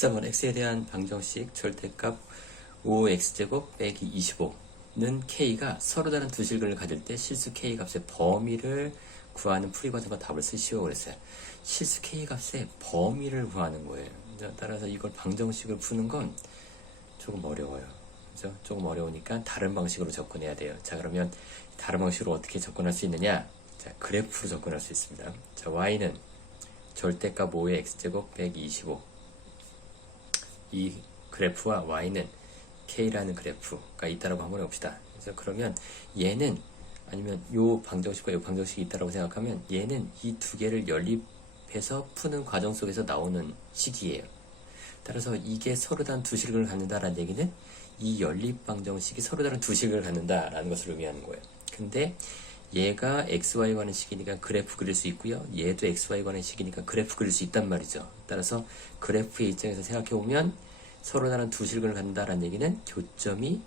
13번 x에 대한 방정식 절대값 5x제곱 빼기 25는 k가 서로 다른 두 실근을 가질 때 실수 k 값의 범위를 구하는 풀이과정과 답을 쓰시오 그랬어요. 실수 k 값의 범위를 구하는 거예요. 자, 따라서 이걸 방정식을 푸는 건 조금 어려워요. 그죠? 조금 어려우니까 다른 방식으로 접근해야 돼요. 자, 그러면 다른 방식으로 어떻게 접근할 수 있느냐? 자, 그래프로 접근할 수 있습니다. 자, y는 절대값 5의 x제곱 빼기 25. 이 그래프와 y는 k라는 그래프가 있다라고 한번 해봅시다. 그래서 그러면 얘는 아니면 요 방정식과 요 방정식이 있다라고 생각하면 얘는 이 두 개를 연립해서 푸는 과정 속에서 나오는 식이에요. 따라서 이게 서로 다른 두 식을 갖는다라는 얘기는 이 연립 방정식이 서로 다른 두 식을 갖는다라는 것을 의미하는 거예요. 근데 얘가 xy 관의 식이니까 그래프 그릴 수 있고요. 얘도 xy 관의 식이니까 그래프 그릴 수 있단 말이죠. 따라서 그래프의 입장에서 생각해 보면 서로 다른 두 식을 갖는다라는 얘기는 교점이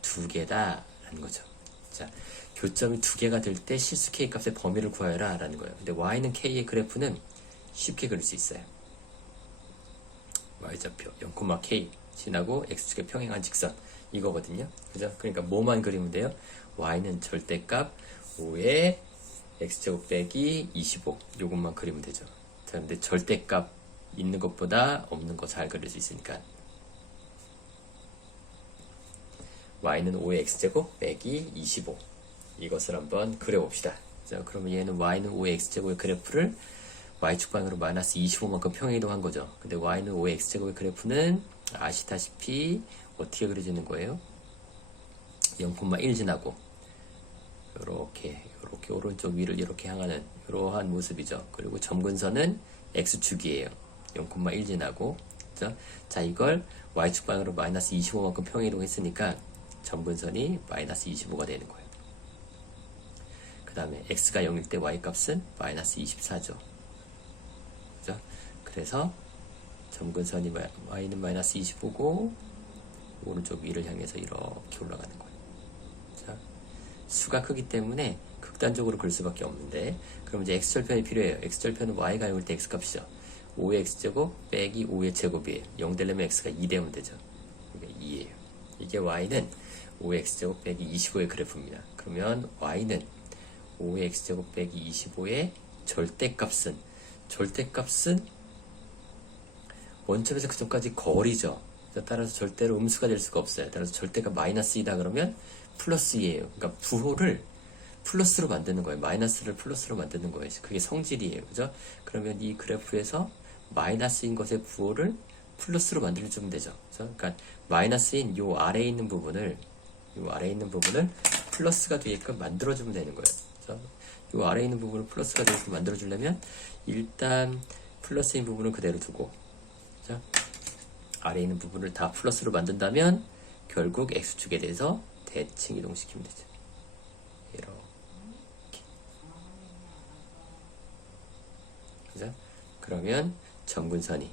두 개다라는 거죠. 자, 교점이 두 개가 될 때 실수 k 값의 범위를 구하여라 라는 거예요. 근데 y는 k의 그래프는 쉽게 그릴 수 있어요. y좌표 0,k 지나고 x축에 평행한 직선 이거거든요. 그죠? 그러니까 뭐만 그리면 돼요? y는 절대값 5에 x제곱 빼기 25 요것만 그리면 되죠. 자, 근데 절대값 있는 것보다 없는 거 잘 그릴 수 있으니까 y는 5의 x제곱 빼기 25 이것을 한번 그려봅시다. 자, 그러면 얘는 y는 5의 x제곱의 그래프를 y축 방으로 마이너스 25만큼 평행이동한 거죠. 근데 y는 5의 x제곱의 그래프는 아시다시피 어떻게 그려지는 거예요? 0,1 지나고 이렇게 이렇게 오른쪽 위를 이렇게 향하는 이러한 모습이죠. 그리고 점근선은 x축이에요. 0,1 지나고 그죠? 자 이걸 y축 방으로 마이너스 25만큼 평행이동 했으니까 점근선이 마이너스 25가 되는 거예요. 그 다음에 x가 0일 때 y 값은 마이너스 24죠. 그죠? 그래서 점근선이 마- y는 마이너스 25고 오른쪽 위를 향해서 이렇게 올라가는 거예요. 자, 수가 크기 때문에 극단적으로 그릴 수밖에 없는데 그럼 이제 x절편이 필요해요. x절편은 y가 0일 때 x값이죠. 5의 x제곱 빼기 5의 제곱이에요. 0 되려면 x가 2 되면 되죠. 그러니까 2예요. 이게 y는 5의 x제곱 빼기 25의 그래프입니다. 그러면 y는 5의 x제곱 빼기 25의 절대값은 절대값은 원점에서 그 점까지 거리죠. 자, 따라서 절대로 음수가 될 수가 없어요. 따라서 절대가 마이너스 2다 그러면 플러스 2예요. 그러니까 부호를 플러스로 만드는 거예요. 마이너스를 플러스로 만드는 거예요. 그게 성질이에요. 그죠? 그러면 이 그래프에서 마이너스인 것의 부호를 플러스로 만들어주면 되죠. 그죠? 그러니까 마이너스인 요 아래에 있는 부분을 요 아래에 있는 부분을 플러스가 되게끔 만들어주면 되는 거예요. 그죠? 요 아래에 있는 부분을 플러스가 되게끔 만들어주려면 일단 플러스인 부분은 그대로 두고 자, 아래에 있는 부분을 다 플러스로 만든다면 결국 x축에 대해서 대칭 이동시키면 되죠. 이렇게. 그죠? 그러면 정근선이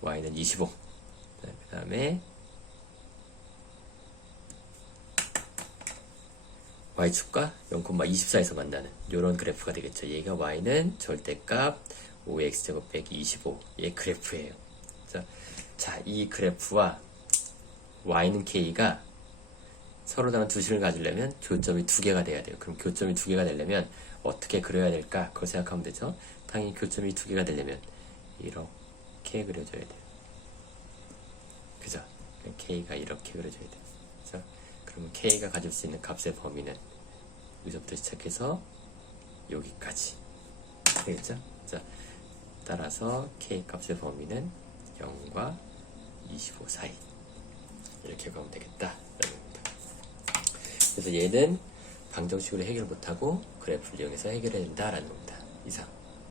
y는 25. 그 다음에 y축과 0,24에서 만나는 이런 그래프가 되겠죠. 얘가 y는 절대값 5x제곱 빼기 25의 그래프예요. 자, 자, 이 그래프와 y는 k가 서로 다른 두 식을 가지려면 교점이 두 개가 돼야 돼요. 그럼 교점이 두 개가 되려면 어떻게 그려야 될까? 그걸 생각하면 되죠. 당연히 교점이 두 개가 되려면 이렇게 그려줘야 돼요. 그죠? k가 이렇게 그려줘야 돼요. 그죠? 그러면 k가 가질 수 있는 값의 범위는 여기서부터 시작해서 여기까지 되겠죠? 자, 따라서 k 값의 범위는 0과 25 사이 이렇게 가면 되겠다. 그래서 얘는 방정식으로 해결 못하고 그래프를 이용해서 해결해야 된다라는 겁니다. 이상.